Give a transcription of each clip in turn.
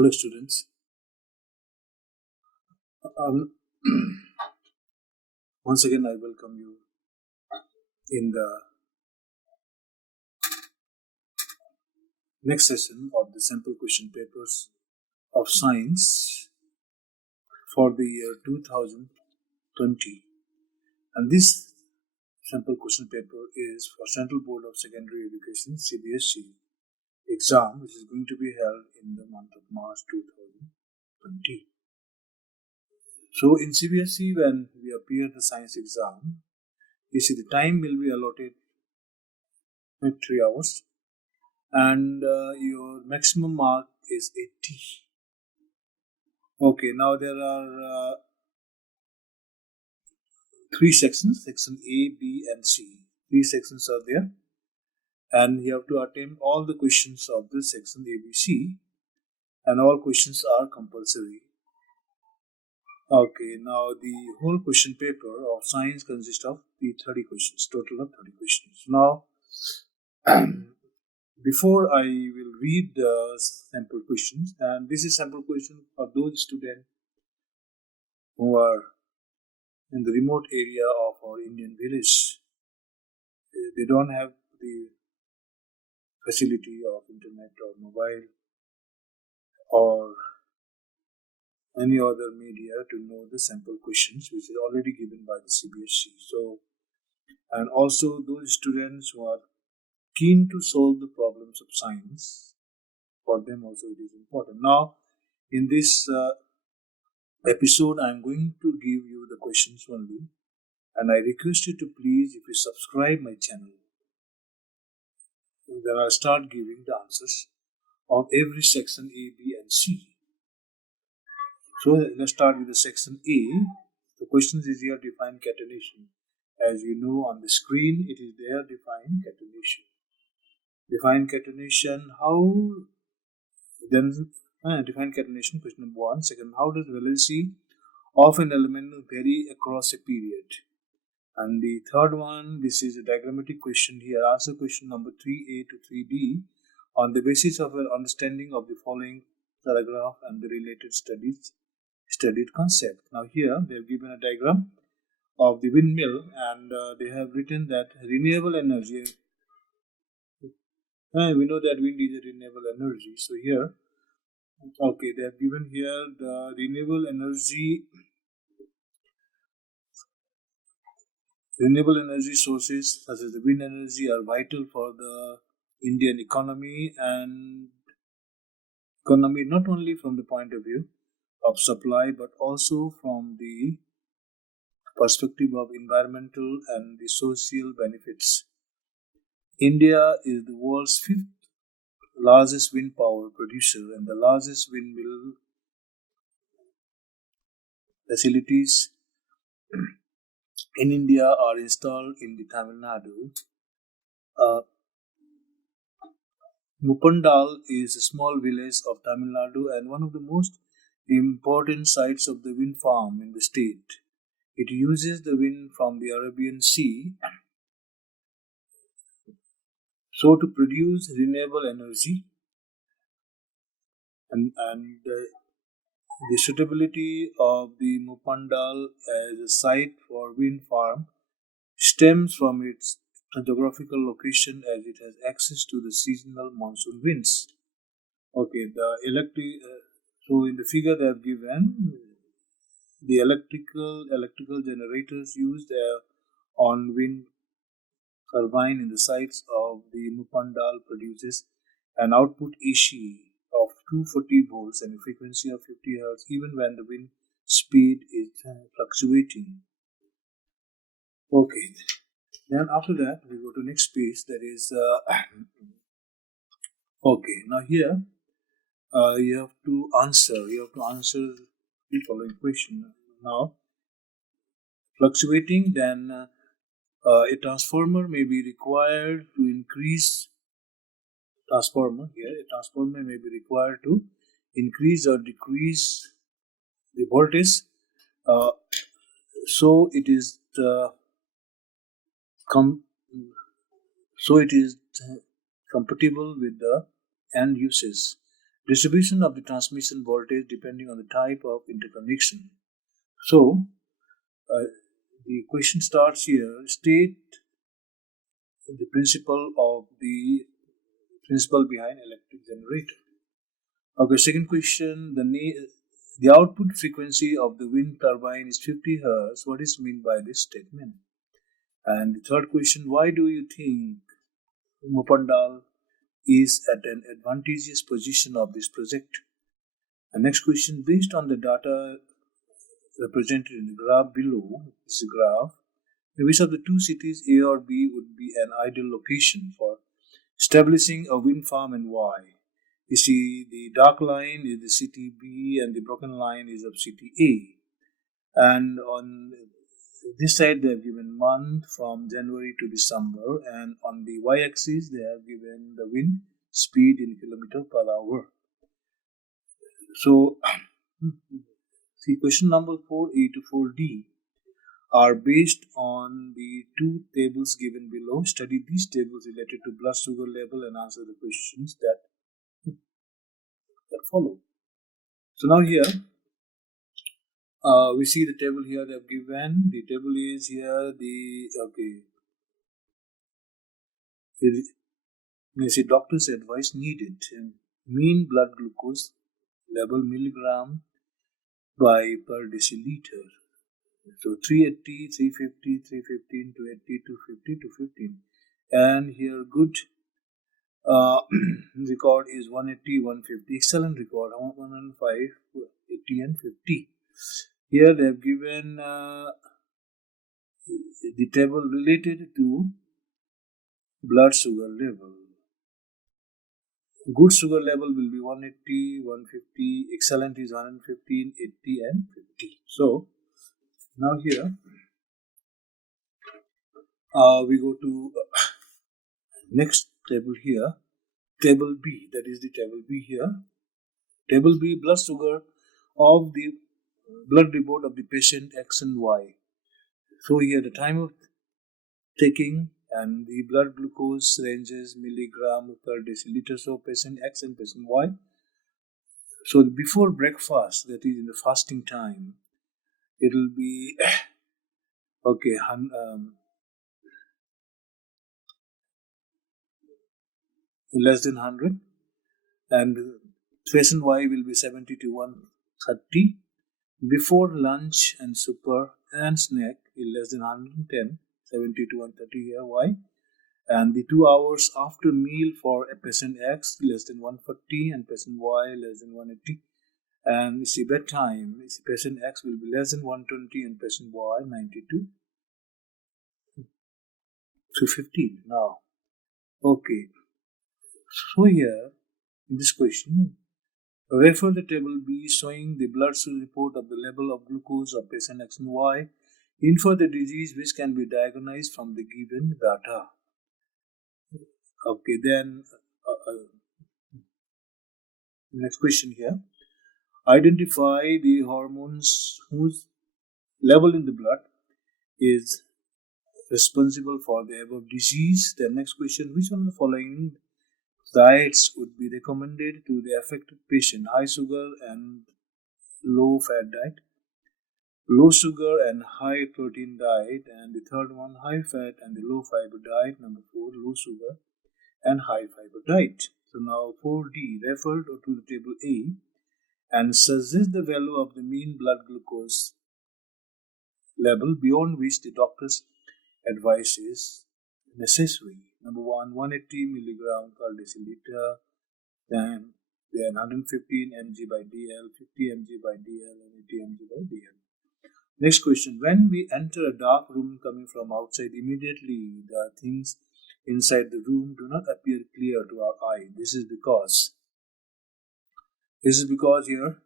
Hello, students. Um, Once again, I welcome you in the next session of the sample question papers of science for the year 2020. And this sample question paper is for Central Board of Secondary Education (CBSE) exam, which is going to be held in the month of March 2020. So, in CBSE, when we appear the science exam, you see the time will be allotted at 3 hours, and your maximum mark is 80. Okay, now there are three sections, section A, B and C. Three sections are there, and you have to attempt all the questions of the section A, B, C, and all questions are compulsory. Okay, now the whole question paper of science consists of the 30 questions, total of 30 questions. Now, before I will read the sample questions, and this is sample question for those students who are in the remote area of our Indian village. They don't have the facility of internet or mobile or any other media to know the sample questions, which is already given by the CBSE. So, and also those students who are keen to solve the problems of science, for them also it is important. Now, in this episode, I am going to give you the questions only, and I request you to please, if you subscribe my channel, then I'll start giving the answers of every section A, B and C. So let's start with the section A. The questions is here: define catenation. As you know on the screen, it is there, define catenation. Define catenation, how? Then define catenation, question number 1. Second, how does valency of an element vary across a period? And the third one, this is a diagrammatic question here. Answer question number 3A to 3D on the basis of an understanding of the following paragraph and the related studied concept. Now here they have given a diagram of the windmill, and they have written that renewable energy. We know that wind is a renewable energy. So here, okay, they have given here the renewable energy sources such as the wind energy are vital for the Indian economy, and economy not only from the point of view of supply but also from the perspective of environmental and the social benefits. India is the world's fifth largest wind power producer, and the largest windmill facilities in India are installed in the Tamil Nadu. Muppandal is a small village of Tamil Nadu and one of the most important sites of the wind farm in the state. It uses the wind from the Arabian Sea so to produce renewable energy, and the suitability of the Muppandal as a site for wind farm stems from its geographical location, as it has access to the seasonal monsoon winds. Okay, so in the figure they have given the electrical generators used on wind turbine in the sites of the Muppandal produces an output AC of 240 volts and a frequency of 50 Hz even when the wind speed is fluctuating. Okay, then after that we go to next page, that is okay, now here you have to answer the following question. Now, fluctuating, then a transformer may be required to increase or decrease the voltage, so it is compatible with the end uses. Distribution of the transmission voltage depending on the type of interconnection. So, the question starts here. State the principle behind electric generator. Okay, second question. The output frequency of the wind turbine is 50 Hz. What is meant by this statement? And the third question. Why do you think Mupandal is at an advantageous position of this project? The next question. Based on the data represented in the graph below, this graph, which of the two cities A or B would be an ideal location for establishing a wind farm and why? You see, the dark line is the city B and the broken line is of city A. And on this side, they have given month from January to December, and on the y-axis, they have given the wind speed in kilometer per hour. So, see, question number 4A to 4D are based on the two tables given below. Study these tables related to blood sugar level and answer the questions that follow. So now here we see the table here they have given. The table is here. You see doctor's advice needed. Mean blood glucose level milligram by per deciliter. So 380, 350, 315, 280, 250, 215. And here good record is 180, 150. Excellent record, 105, 80 and 50. Here they have given the table related to blood sugar level. Good sugar level will be 180, 150. Excellent is 115, 80 and 50. So now here we go to next table here. Table B, that is the table B here. Table B, blood sugar of the blood report of the patient X and Y. So here the time of taking and the blood glucose ranges milligram per deciliter. So patient X and patient Y. So before breakfast, that is in the fasting time, it will be less than 100, and patient Y will be 70 to 130. Before lunch and super and snack is less than 110, 70 to 130 here. Why? And the 2 hours after meal for a patient X less than 140 and patient Y less than 180. And you see bedtime, you see patient X will be less than 120 and patient Y 92 to 15. Now, okay. So here in this question, refer the table B showing the blood sugar report of the level of glucose of patient X and Y. Infer the disease which can be diagnosed from the given data. Okay, then next question here. Identify the hormones whose level in the blood is responsible for the above disease. The next question, which one of the following diets would be recommended to the affected patient? High sugar and low fat diet, low sugar and high protein diet, and the third one, high fat and the low fiber diet. Number 4, low sugar and high fiber diet. So now 4D, refer to the table A and suggest the value of the mean blood glucose level beyond which the doctor's advice is necessary. Number 1, 180 milligram per deciliter, then 115 mg by dl, 50 mg by dl, and 80 mg by dl. Next question. When we enter a dark room coming from outside, immediately the things inside the room do not appear clear to our eye. This is because here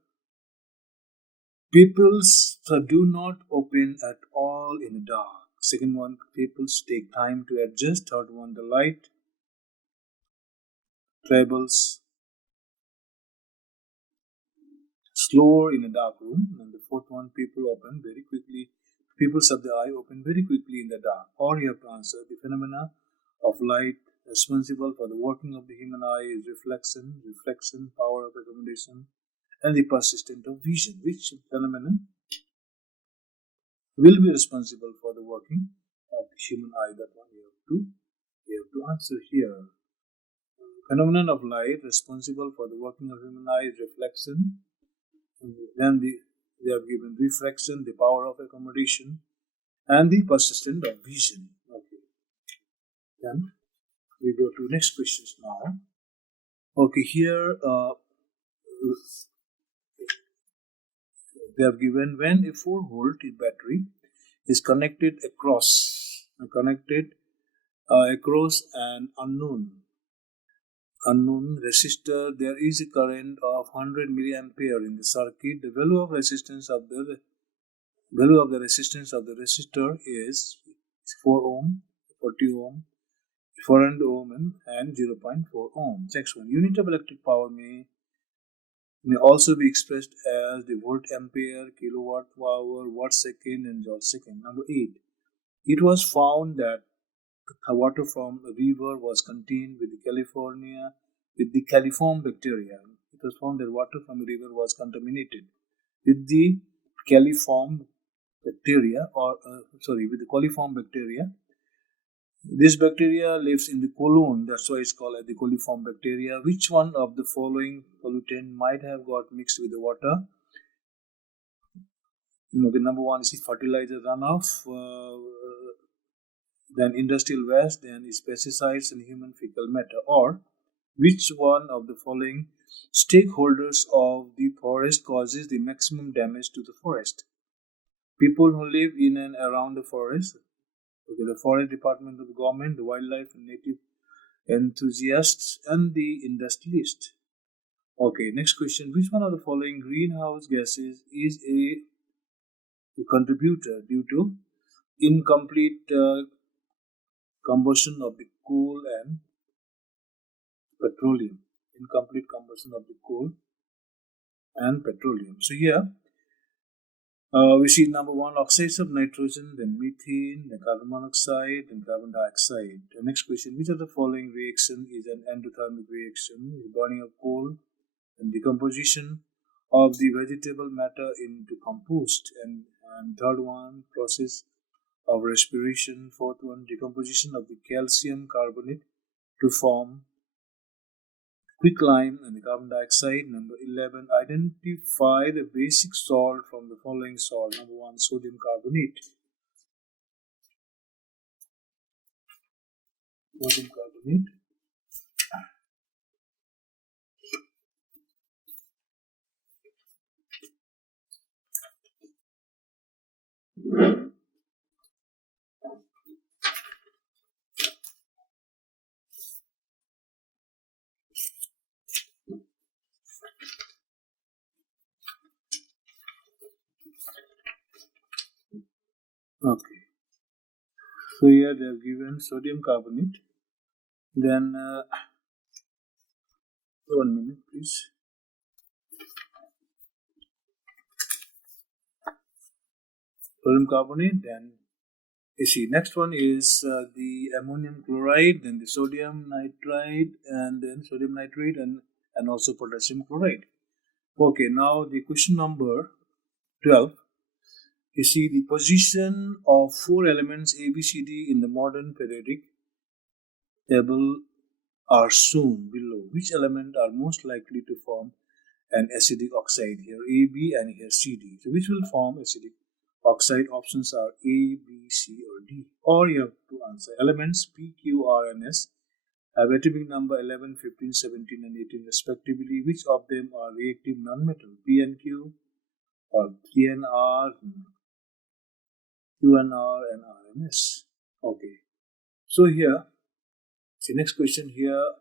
pupils do not open at all in the dark. Second one, pupils take time to adjust. Third one, the light travels slower in a dark room. And the fourth one, pupils of the eye open very quickly in the dark. Or you have to answer the phenomena of light responsible for the working of the human eye is reflection, power of accommodation, and the persistent of vision. Which phenomenon will be responsible for the working of the human eye? That one you have to answer here. Phenomenon of light responsible for the working of human eye is reflection. Then they are given refraction, the power of accommodation, and the persistent of vision. Okay. Then we go to next questions now. Okay, here they have given when a 4-volt battery is connected across an unknown resistor, there is a current of 100 milliampere in the circuit. The value of the resistance of the resistor is 4 ohm, 40 ohm, 400 ohm, and 0.4 ohm. Next one, unit of electric power may also be expressed as the volt ampere, kilowatt hour, watt second, and joule second. Number 8. It was found that water from a river was contained with the coliform bacteria. It was found that water from a river was contaminated with the coliform bacteria, with the coliform bacteria. This bacteria lives in the colon, that's why it's called the coliform bacteria. Which one of the following pollutant might have got mixed with the water? The number 1 is fertilizer runoff, then industrial waste, then pesticides and human fecal matter. Or which one of the following stakeholders of the forest causes the maximum damage to the forest? People who live in and around the forest, the forest department of the government, the wildlife and native enthusiasts, and the industrialists. Okay, next question. Which one of the following greenhouse gases is a contributor due to incomplete combustion of the coal and petroleum? Incomplete combustion of the coal and petroleum. So here we see number 1, oxides of nitrogen, then methane, then carbon monoxide, then carbon dioxide. The next question, which of the following reaction is an endothermic reaction? The burning of coal and decomposition of the vegetable matter into compost. And third one, process of respiration. Fourth one, decomposition of the calcium carbonate to form quicklime and the carbon dioxide. Number 11, identify the basic salt from the following salt. Number 1, sodium carbonate. Sodium carbonate. Okay. So here they have given sodium carbonate. Then 1 minute, please. Sodium carbonate. Then you see, next one is the ammonium chloride, then the sodium nitrite, and then sodium nitrate, and also potassium chloride. Okay, now the question number 12. You see, the position of 4 elements A, B, C, D in the modern periodic table are shown below. Which element are most likely to form an acidic oxide? Here A, B, and here C, D. So which will form acidic oxide? Options are A, B, C, or D. Or you have to answer. Elements P, Q, R, and S have atomic number 11, 15, 17, and 18 respectively. Which of them are reactive nonmetal? P and Q, or P and R, Q and R, and R and S. Okay. So here, see next question here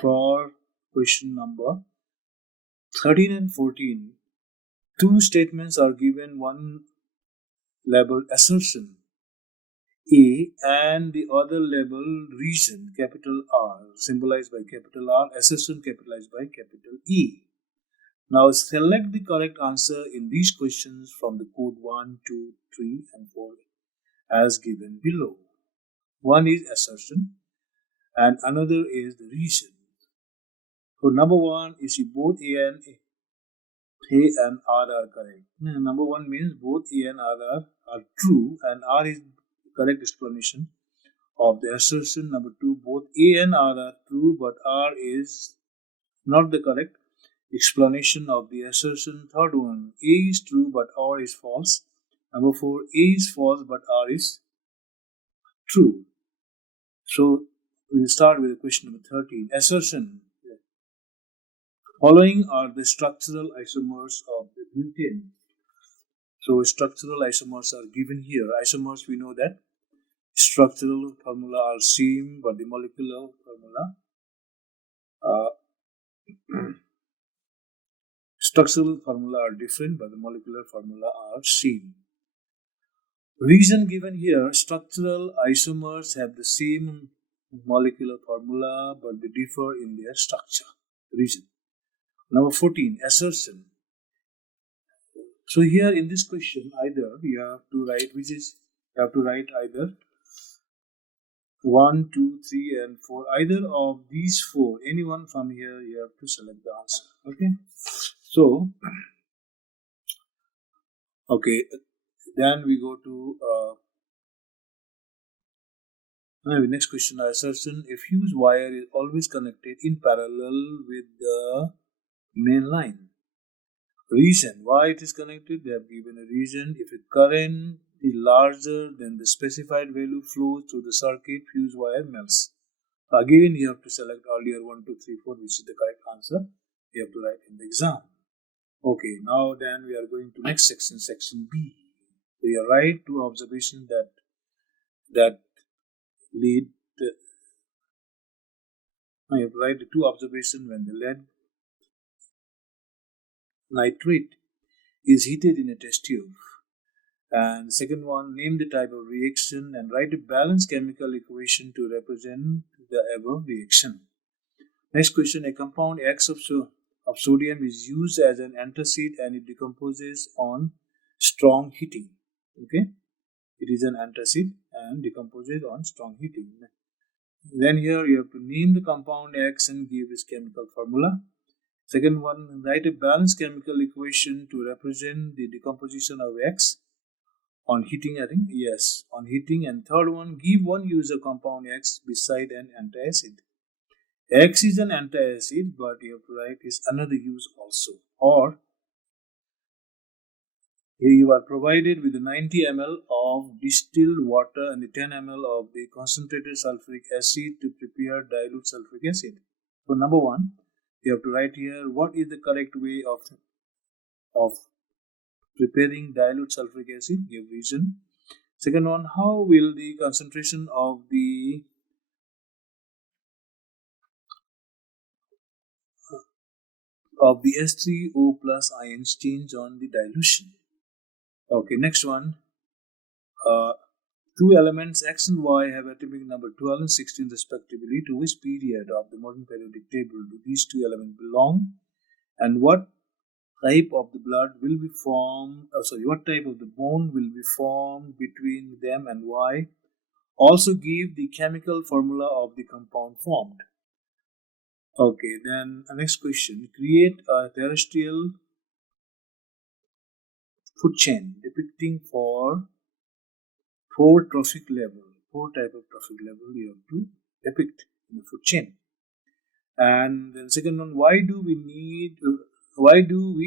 for question number 13 and 14. Two statements are given, one labeled assertion A and the other labeled reason, capital R, symbolized by capital R, assertion capitalized by capital E. Now select the correct answer in these questions from the code 1, 2, 3, and 4 as given below. One is assertion. and another is the reason. So number one is if both A and R are correct. Number one means both A and R are true, and R is correct explanation of the assertion. Number two, both A and R are true, but R is not the correct explanation of the assertion. Third one, A is true, but R is false. Number four, A is false, but R is true. So we'll start with question number 13. Assertion. Following are the structural isomers of the butane. So structural isomers are given here. Isomers, we know that structural formula are same, but the molecular formula structural formula are different, but the molecular formula are same. Reason given here, structural isomers have the same molecular formula, but they differ in their structure. Reason. Number 14, assertion. So here in this question, either you have to write, either 1, 2, 3, and 4. Either of these four, anyone from here, you have to select the answer. Okay. So, okay, then we go to next question. Assertion: a fuse wire is always connected in parallel with the main line. Reason why it is connected, they have given a reason. If a current is larger than the specified value flows through the circuit, fuse wire melts. Again, you have to select earlier 1, 2, 3, 4, which is the correct answer. You have to write in the exam. Okay, now then we are going to next section, section B. So you write two observations that lead. You have to write the two observations when the lead nitrate is heated in a test tube. And second one, name the type of reaction and write a balanced chemical equation to represent the above reaction. Next question, a compound X of sodium is used as an antacid and it decomposes on strong heating. Okay, it is an antacid and decomposes on strong heating. Then here you have to name the compound X and give its chemical formula. Second one, write a balanced chemical equation to represent the decomposition of X on heating, on heating. And third one, give one user compound X beside an antacid. X is an antacid, but you have to write is another use also. Or here you are provided with 90 ml of distilled water and 10 ml of the concentrated sulfuric acid to prepare dilute sulfuric acid. So number one, you have to write here what is the correct way of preparing dilute sulfuric acid, give reason. Second one, how will the concentration of the H3O plus ions change on the dilution. Okay, next one. Two elements X and Y have atomic number 12 and 16 respectively. To which period of the modern periodic table do these two elements belong? And what type of the blood will be formed? What type of the bond will be formed between them and why? Also give the chemical formula of the compound formed. Okay, then next question. Create a terrestrial food chain depicting four trophic level. Four type of trophic level you have to depict in the food chain. And then second one, why do we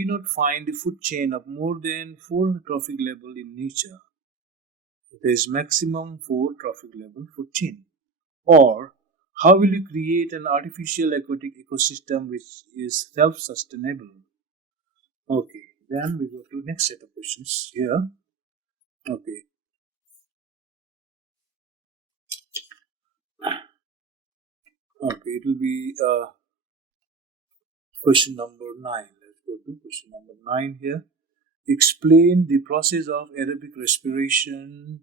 not find the food chain of more than 4 trophic level in nature? There is maximum 4 trophic level food chain. Or how will you create an artificial aquatic ecosystem which is self-sustainable? Okay, then we go to next set of questions here. Okay. Okay, it will be question number 9. Let's go to question number 9 here. Explain the process of aerobic respiration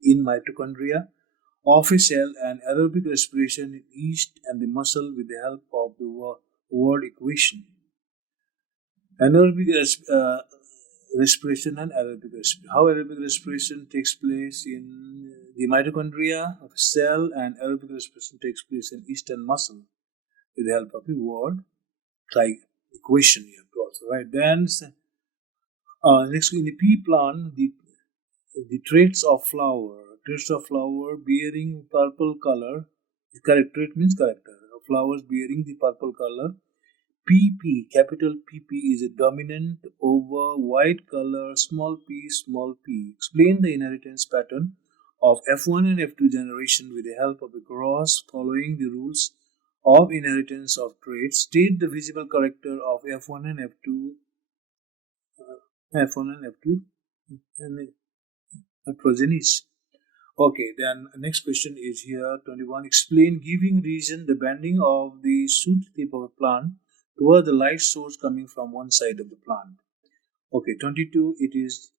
in mitochondria of a cell and aerobic respiration in yeast and the muscle with the help of the word equation. respiration and aerobic respiration. How aerobic respiration takes place in the mitochondria of a cell, and aerobic respiration takes place in eastern muscle with the help of a word like equation you have to also write. Then next in the pea plant, the traits of flower bearing purple color, correct trait means character. Flowers bearing the purple color. PP, capital PP is a dominant over white color, small p, small p. Explain the inheritance pattern of F1 and F2 generation with the help of a cross following the rules of inheritance of traits. State the visible character of F1 and F2, F1 and F2 and progenies. Okay, then next question is here 21. Explain giving reason the bending of the shoot tip of a plant toward the light source coming from one side of the plant. Okay, 22. It is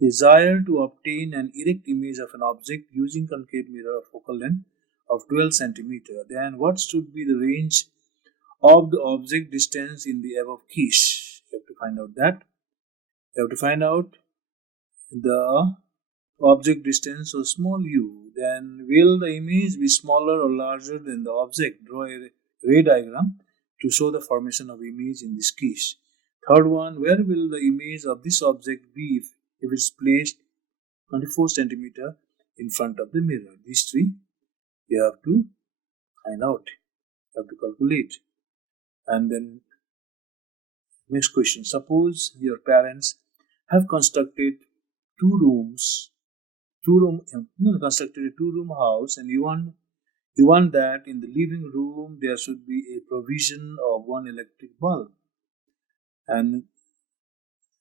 desire to obtain an erect image of an object using concave mirror of focal length of 12 centimeter. Then what should be the range of the object distance in the above case? You have to find out that. You have to find out the object distance, so small u. Then will the image be smaller or larger than the object? Draw a ray diagram to show the formation of image in this case. Third one, where will the image of this object be if it's placed 24 centimeter in front of the mirror? These three you have to find out. You have to calculate. And then next question, suppose your parents have constructed constructed a two-room house, and you want that in the living room there should be a provision of one electric bulb and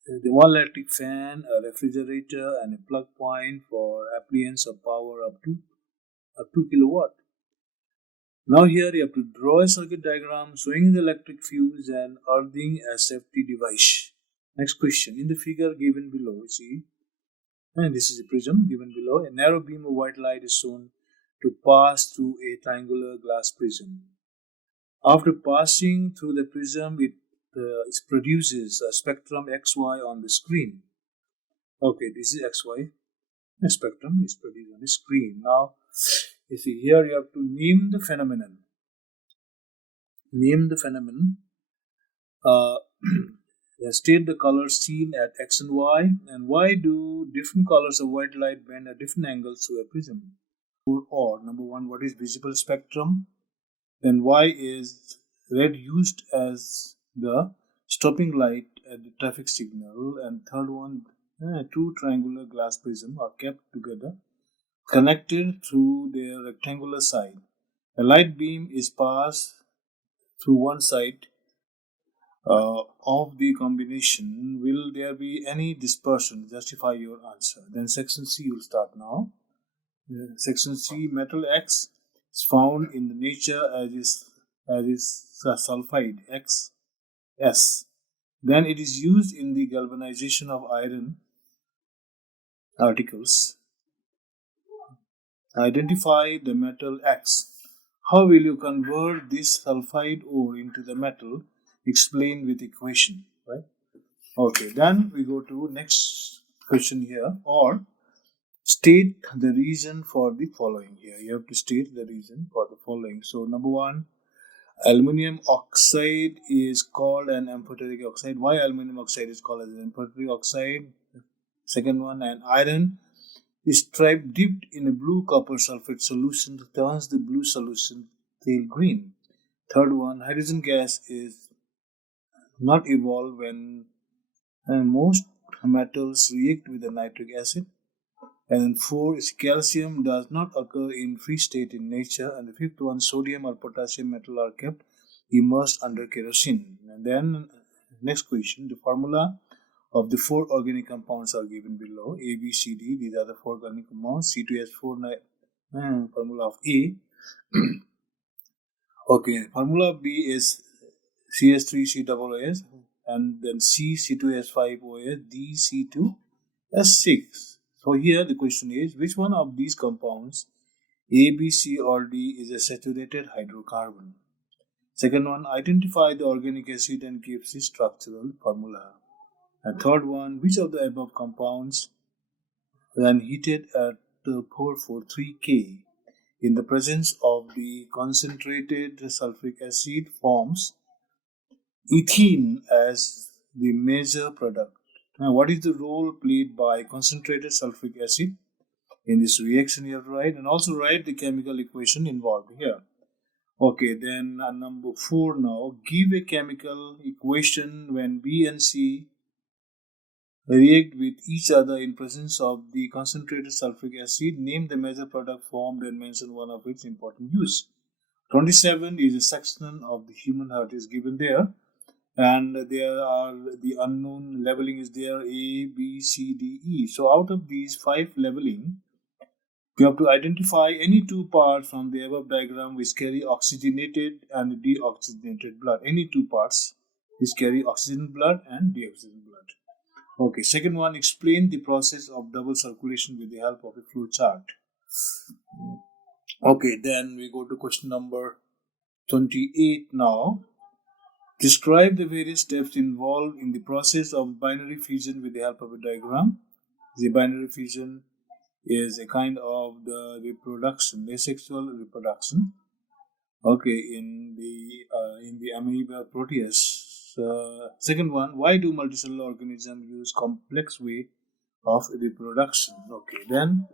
the one electric fan, a refrigerator, and a plug point for appliance of power up to 2 kilowatt. Now here you have to draw a circuit diagram showing the electric fuse and earthing as safety device. Next question, in the figure given below, see, and this is a prism given below. A narrow beam of white light is shown to pass through a triangular glass prism. After passing through the prism, it produces a spectrum XY on the screen. Okay, this is XY. The spectrum is produced on the screen. Now, you see here you have to name the phenomenon. Name the phenomenon. State the colors seen at X and Y, and why do different colors of white light bend at different angles through a prism? Or number one, what is visible spectrum? Then why is red used as the stopping light at the traffic signal? And third one, two triangular glass prisms are kept together, connected through their rectangular side. A light beam is passed through one side of the combination. Will there be any dispersion? Justify your answer. Then section C will start now. Section C, metal X is found in the nature as is sulfide XS. Then it is used in the galvanization of iron articles. Identify the metal X. How will you convert this sulfide ore into the metal? Explain with equation, right? Okay, then we go to next question here, or state the reason for the following. Here you have to state the reason for the following. So number one, aluminum oxide is called an amphoteric oxide. Why aluminum oxide is called as an amphoteric oxide? Second one, an iron stripe dipped in a blue copper sulfate solution turns the blue solution pale green. Third one, hydrogen gas is not evolved when most metals react with the nitric acid. And 4 is calcium does not occur in free state in nature. And the fifth one, sodium or potassium metal are kept immersed under kerosene. And then next question, the formula of the 4 organic compounds are given below. A, B, C, D. These are the 4 organic compounds. C2H4 formula of A. Okay, formula of B is CH3COOS, and then C, C2H5OS, D, C2S6. So here the question is, which one of these compounds, A, B, C or D, is a saturated hydrocarbon? Second one, identify the organic acid and give the structural formula. And third one, which of the above compounds, when heated at 443 K in the presence of the concentrated sulfuric acid, forms ethene as the major product? Now, what is the role played by concentrated sulfuric acid in this reaction? You have to write, and also write the chemical equation involved here. Okay, then number 4 now. Give a chemical equation when B and C react with each other in presence of the concentrated sulfuric acid. Name the major product formed and mention one of its important use. 27 is a section of the human heart is given there, and there are the unknown leveling is there, A, B, C, D, E. So out of these 5 leveling, you have to identify any 2 parts from the above diagram which carry oxygenated and deoxygenated blood. Any 2 parts which carry oxygen blood and deoxygen blood. Okay, second one, explain the process of double circulation with the help of a flow chart. Okay, then we go to question number 28 now. Describe the various steps involved in the process of binary fission with the help of a diagram. The binary fission is a kind of the reproduction, asexual reproduction. Okay, in the amoeba proteus. Second one, why do multicellular organisms use complex way of reproduction? Okay, then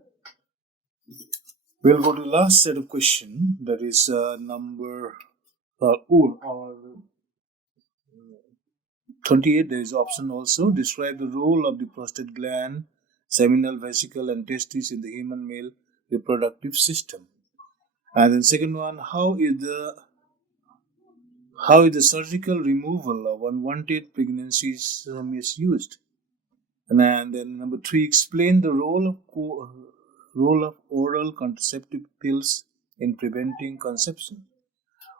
we'll go to the last set of question, that is number 28. There is option also. Describe the role of the prostate gland, seminal vesicle and testes in the human male reproductive system. And then second one, how is the surgical removal of unwanted pregnancies misused? And then number 3, explain the role of oral contraceptive pills in preventing conception.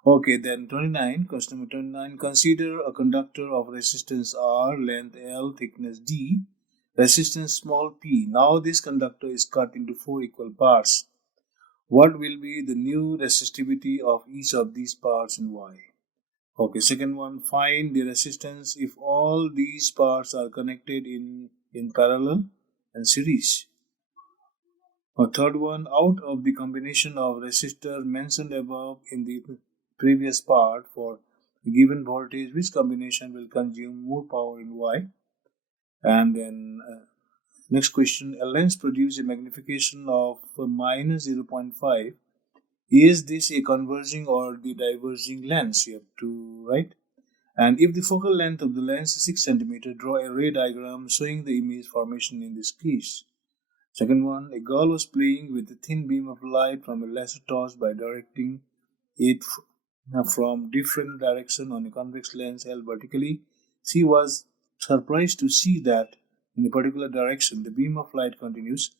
Okay, then 29, question number 29, consider a conductor of resistance R, length L, thickness D, resistance small p. Now this conductor is cut into 4 equal parts. What will be the new resistivity of each of these parts and why? Okay, second one, find the resistance if all these parts are connected in parallel and series. Third one, out of the combination of resistor mentioned above in the previous part for a given voltage, which combination will consume more power and why? And then next question, a lens produces a magnification of minus 0.5. Is this a converging or the diverging lens? You have to write. And if the focal length of the lens is 6 cm, draw a ray diagram showing the image formation in this case. Second one, a girl was playing with a thin beam of light from a laser torch by directing it from different direction on a convex lens held vertically. She was surprised to see that in a particular direction the beam of light continues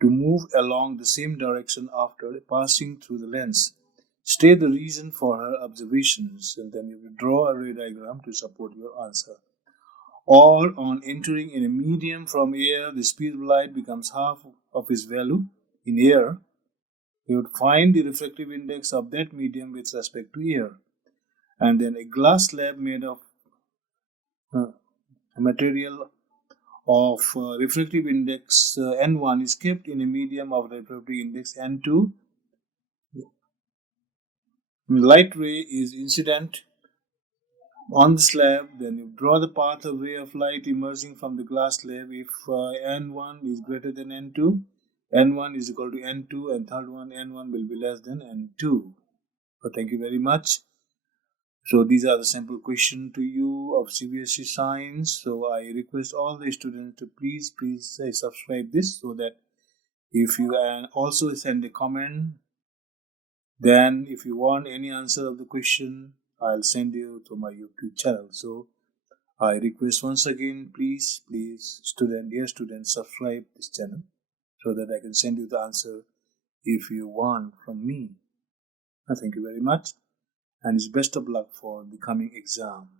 to move along the same direction after passing through the lens. State the reason for her observations, and then you will draw a ray diagram to support your answer. Or on entering in a medium from air, the speed of light becomes half of its value in air. You would find the refractive index of that medium with respect to air. And then a glass slab made of a material of refractive index N1 is kept in a medium of refractive index N2. Light ray is incident on the slab, then you draw the path of ray of light emerging from the glass slab. If N1 is greater than N2, N1 is equal to N2, and third one, N1 will be less than N2. So thank you very much. So these are the sample questions to you of CBSE Science. So I request all the students to please subscribe this, so that if you also send a comment, then if you want any answer of the question, I'll send you to my YouTube channel. So I request once again, please, dear students, subscribe this channel so that I can send you the answer if you want from me. Thank you very much, and it's best of luck for the coming exam.